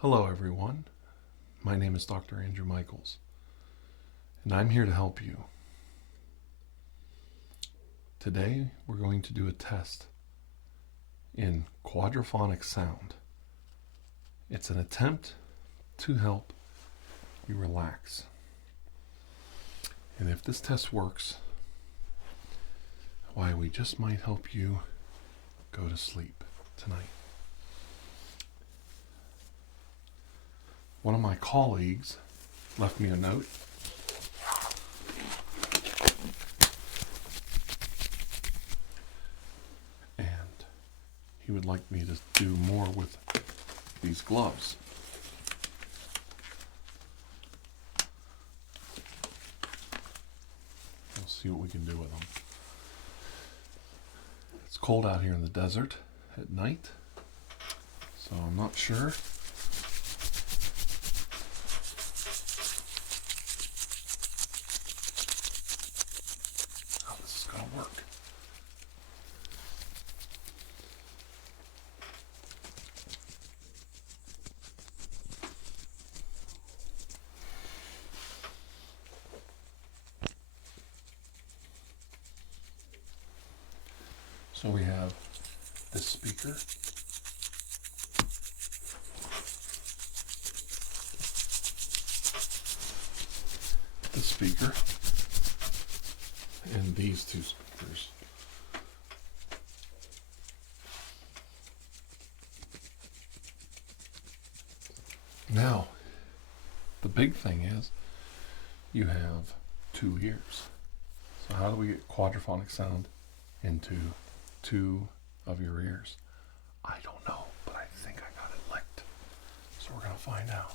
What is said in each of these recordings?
Hello everyone, my name is Dr. Andrew Mickelous, and I'm here to help you. Today we're going to do a test in quadraphonic sound. It's an attempt to help you relax. And if this test works, why, we just might help you go to sleep tonight. One of my colleagues left me a note. And he would like me to do more with these gloves. We'll see what we can do with them. It's cold out here in the desert at night, so I'm not sure. Work. So we have this speaker, and these two speakers. Now, the big thing is you have two ears. So how do we get quadraphonic sound into two of your ears? I don't know, but I think I got it licked. So we're going to find out.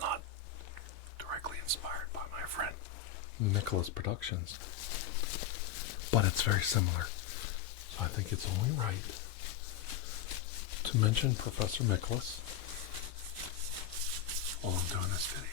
Not directly inspired by my friend Mickelous Productions, but it's very similar, so I think it's only right to mention Professor Mickelous while I'm doing this video.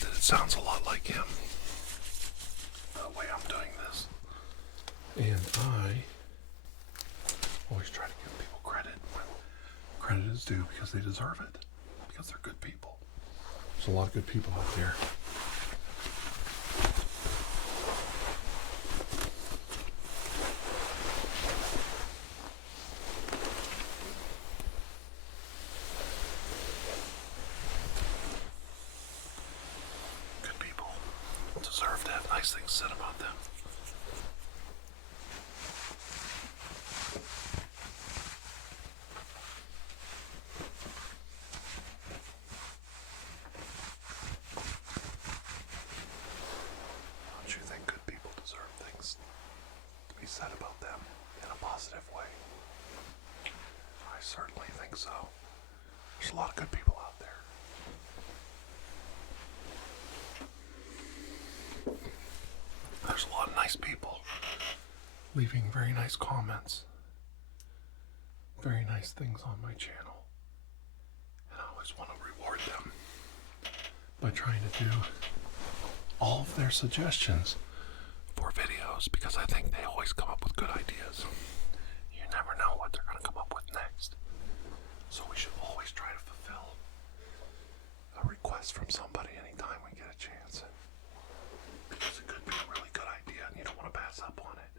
That it sounds a lot like him, the way I'm doing this. And I always try to give people credit when credit is due, because they deserve it, because they're good people. There's a lot of good people out there. nice things said about them. Don't you think good people deserve things to be said about them in a positive way? I certainly think so. There's a lot of good people out there. There's a lot of nice people leaving very nice comments, very nice things on my channel. And I always want to reward them by trying to do all of their suggestions for videos, because I think they always come up with good ideas. You never know what they're going to come up with next. So we should always try to fulfill a request from somebody anytime we get a chance. Because it could be a really good idea and you don't want to pass up on it.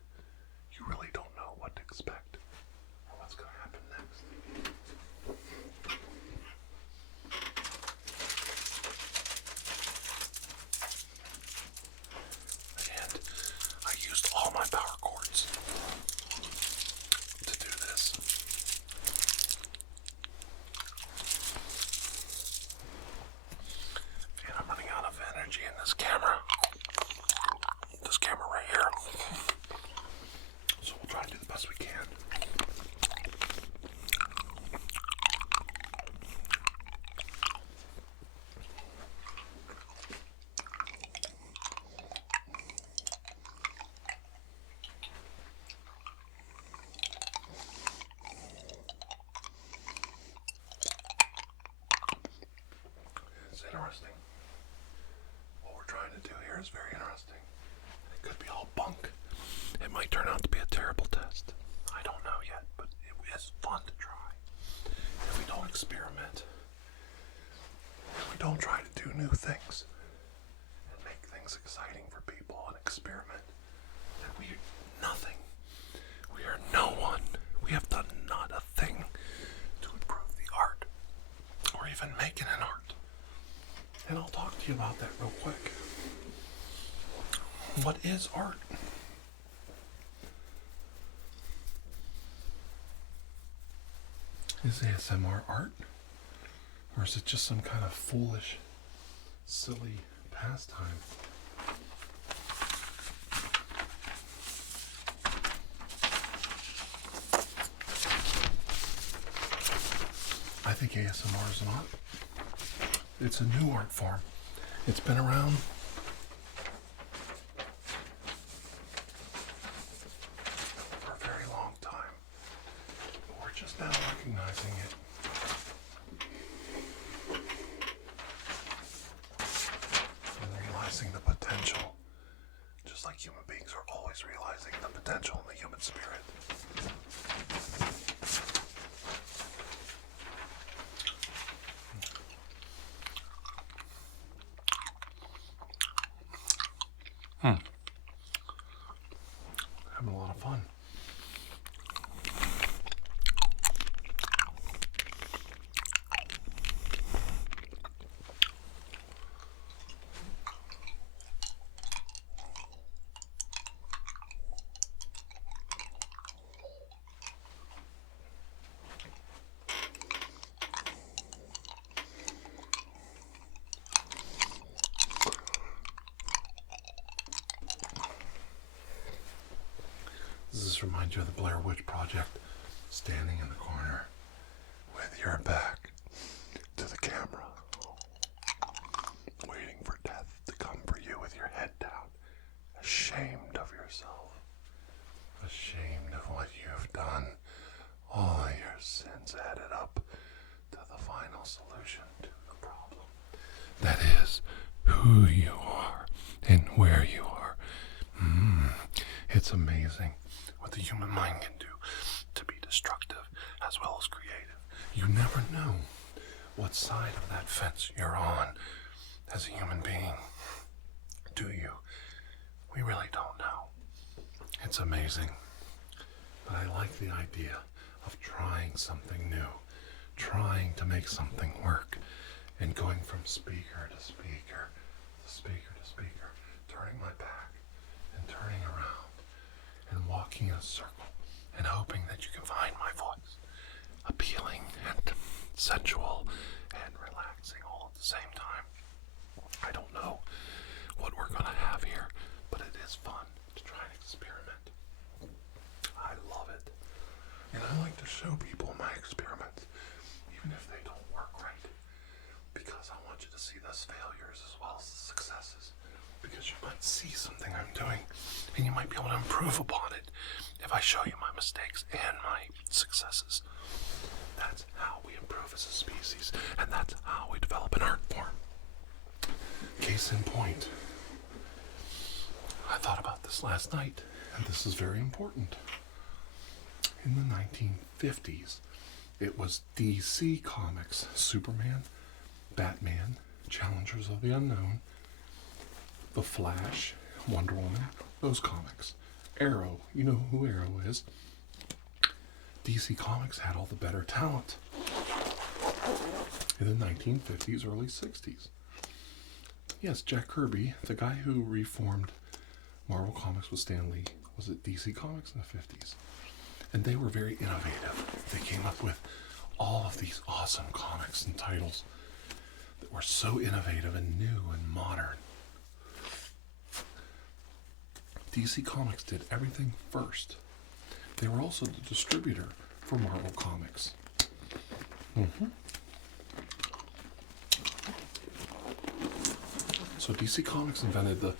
You really don't know what to expect or what's going to happen next. And I used all my power cords to do this. And I'm running out of energy in this camera. This camera right here. So we'll try to do the best we can. It's interesting. What we're trying to do here is very interesting. It could be all bunk. It might turn out to be a terrible test. I don't know yet, but it is fun to try. If we don't experiment, if we don't try to do new things and make things exciting for people and experiment, then we are nothing. We are no one. We have done not a thing to improve the art or even making an art. And I'll talk to you about that real quick. What is art? Is ASMR art? Or is it just some kind of foolish, silly pastime? I think ASMR is an art. It's a new art form. It's been around for a very long time. But we're just now recognizing it. And realizing the potential. Just like human beings are always realizing the potential in the human spirit. Having a lot of fun. Does this remind you of the Blair Witch Project? Standing in the corner with your back to the camera, waiting for death to come for you with your head down, ashamed of yourself, ashamed of what you've done, all your sins added up to the final solution to the problem. That is who you are and where you are. It's amazing what the human mind can do to be destructive as well as creative. You never know what side of that fence you're on as a human being. Do you? We really don't know. It's amazing. But I like the idea of trying something new, trying to make something work, and going from speaker to speaker to speaker to speaker turning my back and turning around and walking in a circle and hoping that you can find my voice appealing and sensual and relaxing all at the same time. I don't know what we're going to have here, but it is fun to try and experiment. I love it. And I like to show people my experiments, even if they don't work right, because I want you to see those failures as well as the successes, because you might see something I'm doing and you might be able to improve upon it if I show you my mistakes and my successes. That's how we improve as a species, and that's how we develop an art form. Case in point, I thought about this last night, and this is very important. In the 1950s, it was DC Comics, Superman, Batman, Challengers of the Unknown, The Flash, Wonder Woman, those comics. Arrow, you know who Arrow is. DC Comics had all the better talent in the 1950s, early 60s. Yes, Jack Kirby, the guy who reformed Marvel Comics with Stan Lee, was at DC Comics in the 50s. And they were very innovative. They came up with all of these awesome comics and titles that were so innovative and new and modern. DC Comics did everything first. They were also the distributor for Marvel Comics. So DC Comics invented the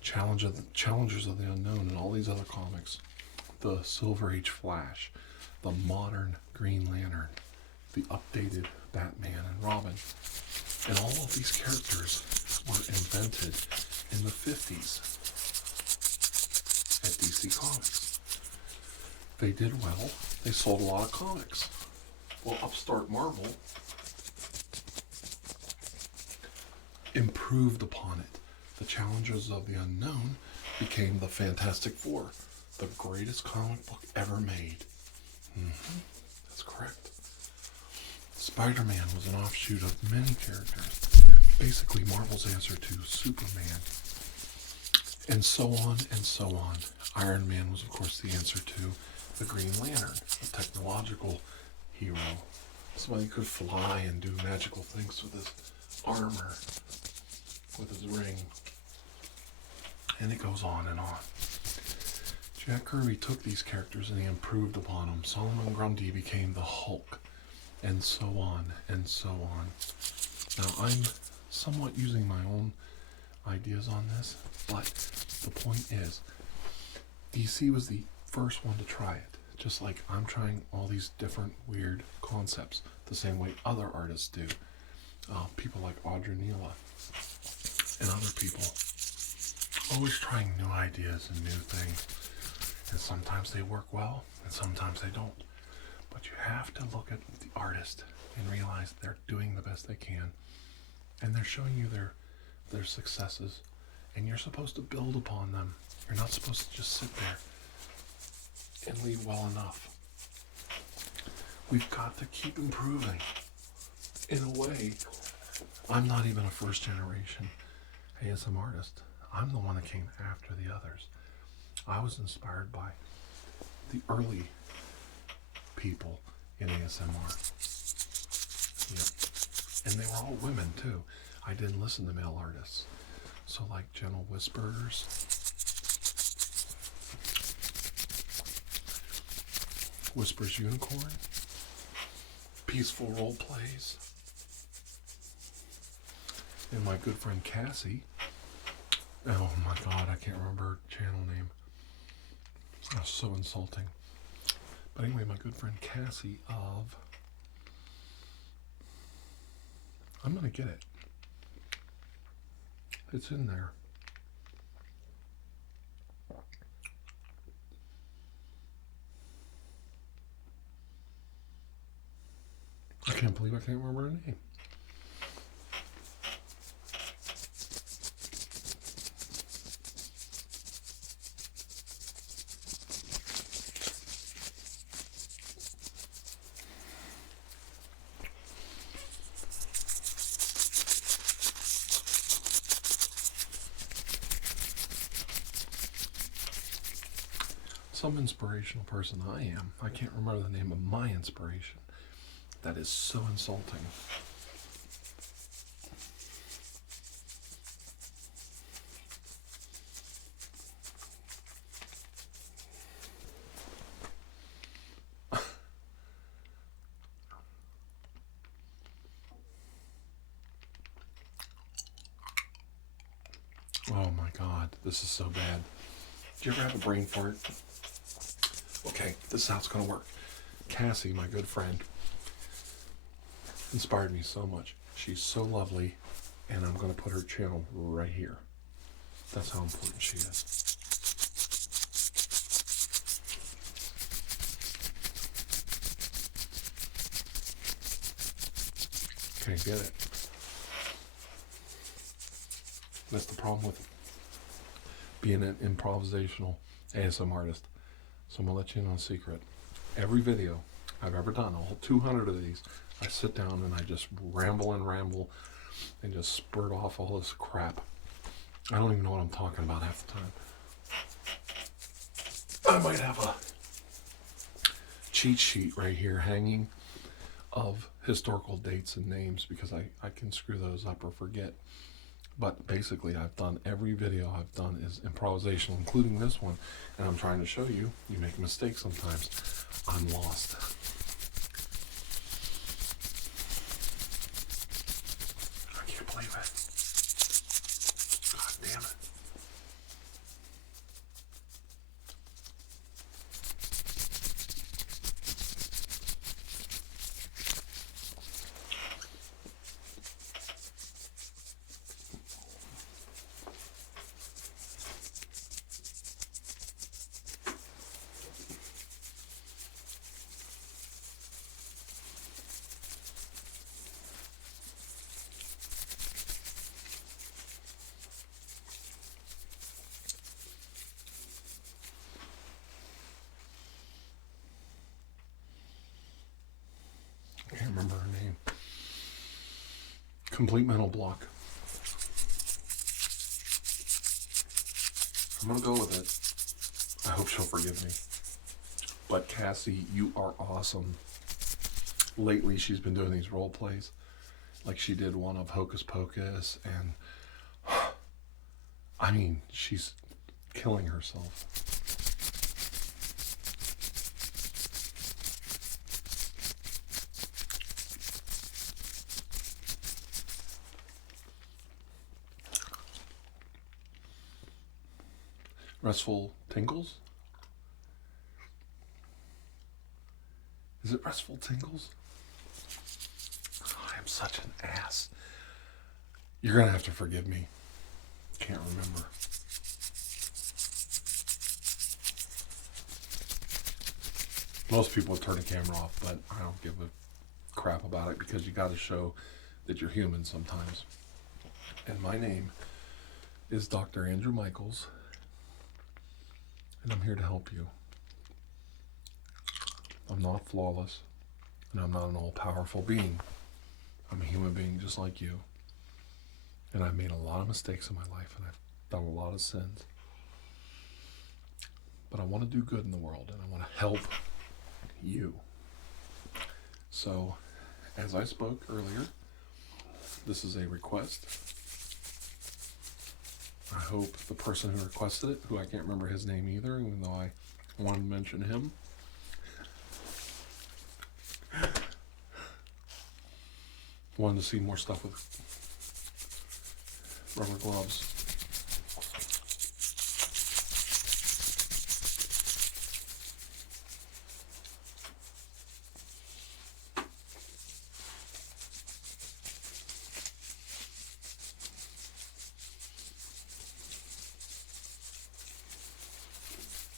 Challengers of the Unknown and all these other comics. The Silver Age Flash, the modern Green Lantern, the updated Batman and Robin. And all of these characters were invented in the 50s at DC Comics. They did well. They sold a lot of comics. Well, upstart Marvel improved upon it. The Challengers of the Unknown became the Fantastic Four, the greatest comic book ever made. That's correct. Spider-Man was an offshoot of many characters. Basically, Marvel's answer to Superman. And so on and so on. Iron Man was, of course, the answer to the Green Lantern, a technological hero. Somebody could fly and do magical things with his armor, with his ring. And it goes on and on. Jack Kirby took these characters and he improved upon them. Solomon Grundy became the Hulk, and so on and so on. Now, I'm somewhat using my own ideas on this, but the point is, DC was the first one to try it, just like I'm trying all these different weird concepts the same way other artists do. People like Ardra Neala and other people, always trying new ideas and new things. And sometimes they work well, and sometimes they don't. But you have to look at the artist and realize they're doing the best they can, and they're showing you their successes, and you're supposed to build upon them. You're not supposed to just sit there and leave well enough. We've got to keep improving. In a way, I'm not even a first generation ASMRtist. I'm the one that came after the others. I was inspired by the early people in ASMR. Yep. And they were all women too. I didn't listen to male artists. So like Gentle Whispers, Whispers Unicorn, Peaceful Role Plays, and my good friend Cassie. Oh my God, I can't remember her channel name. That's so insulting. But anyway, my good friend Cassie of... I'm going to get it. It's in there. I can't believe I can't remember her name. some inspirational person I am. I can't remember the name of my inspiration. That is so insulting. Oh my God, this is so bad. Do you ever have a brain fart? Okay, this is how it's gonna work. Cassie, my good friend, inspired me so much. She's so lovely, and I'm gonna put her channel right here. That's how important she is. Okay, get it? That's the problem with being an improvisational ASM artist. So I'm gonna let you know a secret. Every video I've ever done, all 200 of these, I sit down and I just ramble and just spurt off all this crap. I don't even know what I'm talking about half the time. I might have a cheat sheet right here hanging of historical dates and names because I can screw those up or forget. But basically, I've done every video I've done is improvisational, including this one. And I'm trying to show you, you make mistakes sometimes. I'm lost. I can't believe it. God damn it. I can't remember her name. Complete mental block. I'm gonna go with it. I hope she'll forgive me. But Cassie, you are awesome. Lately, she's been doing these role plays. Like she did one of Hocus Pocus, and I mean, she's killing herself. Restful Tingles? Is it Restful Tingles? Oh, I am such an ass. You're gonna have to forgive me. Can't remember. Most people would turn the camera off, but I don't give a crap about it because you gotta show that you're human sometimes. And my name is Dr. Andrew Michaels, and I'm here to help you. I'm not flawless, and I'm not an all-powerful being. I'm a human being just like you. And I've made a lot of mistakes in my life, and I've done a lot of sins. But I want to do good in the world, and I want to help you. So, as I spoke earlier, this is a request. I hope the person who requested it, who I can't remember his name either, even though I wanted to mention him, wanted to see more stuff with rubber gloves.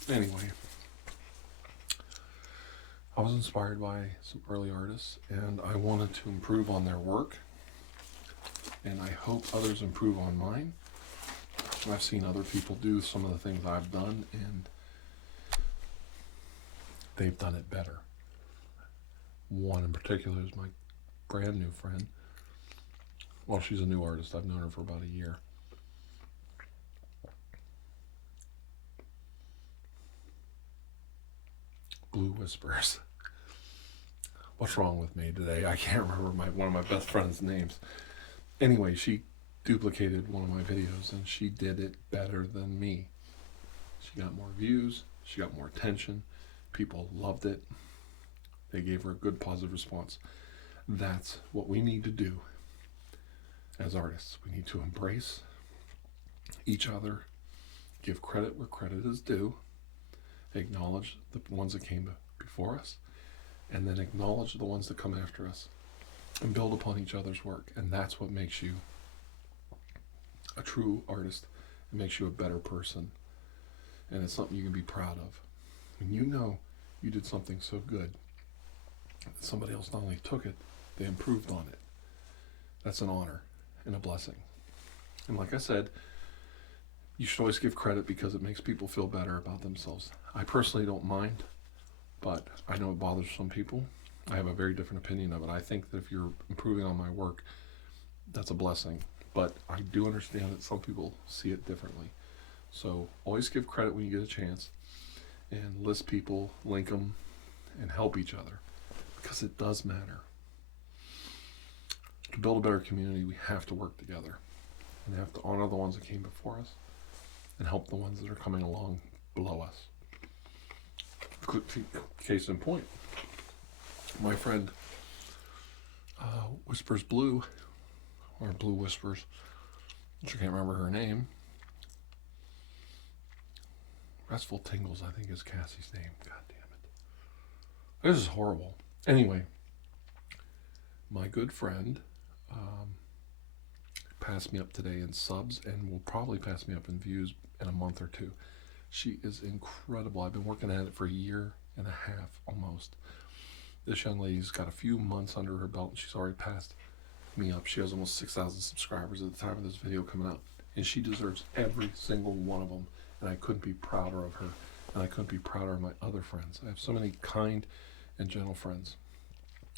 Anyway, I was inspired by some early artists, and I wanted to improve on their work, and I hope others improve on mine. I've seen other people do some of the things I've done, and they've done it better. One in particular is my brand new friend. Well, she's a new artist. I've known her for about a year. BlueWhispers. What's wrong with me today? I can't remember one of my best friend's names. Anyway, she duplicated one of my videos and she did it better than me. She got more views, she got more attention, people loved it. They gave her a good positive response. That's what we need to do as artists. We need to embrace each other, give credit where credit is due, acknowledge the ones that came before us, and then acknowledge the ones that come after us and build upon each other's work. And that's what makes you a true artist. It makes you a better person. And it's something you can be proud of. When you know you did something so good, somebody else not only took it, they improved on it. That's an honor and a blessing. And like I said, you should always give credit because it makes people feel better about themselves. I personally don't mind, but I know it bothers some people. I have a very different opinion of it. I think that if you're improving on my work, that's a blessing. But I do understand that some people see it differently. So always give credit when you get a chance and list people, link them, and help each other because it does matter. To build a better community, we have to work together and have to honor the ones that came before us and help the ones that are coming along below us. Case in point, my friend Whispers Blue, or Blue Whispers, which I can't remember her name. Restful Tingles, I think, is Cassie's name. God damn it. This is horrible. Anyway, my good friend passed me up today in subs and will probably pass me up in views in a month or two. She is incredible. I've been working at it for a year and a half almost. This young lady's got a few months under her belt and she's already passed me up. She has almost 6,000 subscribers at the time of this video coming out, and she deserves every single one of them. And I couldn't be prouder of her, and I couldn't be prouder of my other friends. I have so many kind and gentle friends,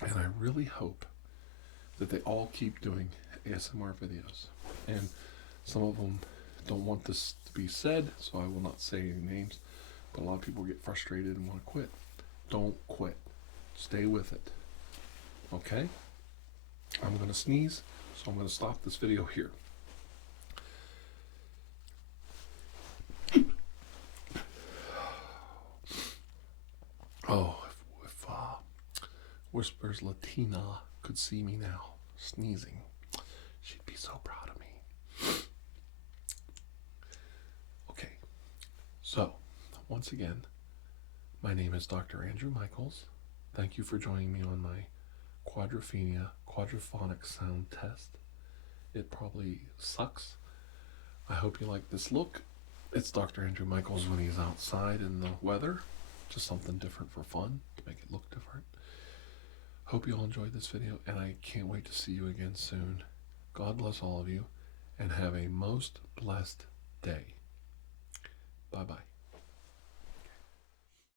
and I really hope that they all keep doing ASMR videos. And some of them don't want this to be said, so I will not say any names, but a lot of people get frustrated and want to quit. Don't quit. Stay with it. Okay? I'm going to sneeze, so I'm going to stop this video here. Oh, if Whispers Latina could see me now sneezing, she'd be so proud of me. Okay, so once again, my name is Dr. Andrew Mickelous. Thank you for joining me on my Quadrophenia quadraphonic sound test. It probably sucks. I hope you like this look. It's Dr. Andrew Mickelous when he's outside in the weather. Just something different for fun, to make it look different. Hope you all enjoyed this video, and I can't wait to see you again soon. God bless all of you, and have a most blessed day. Bye-bye.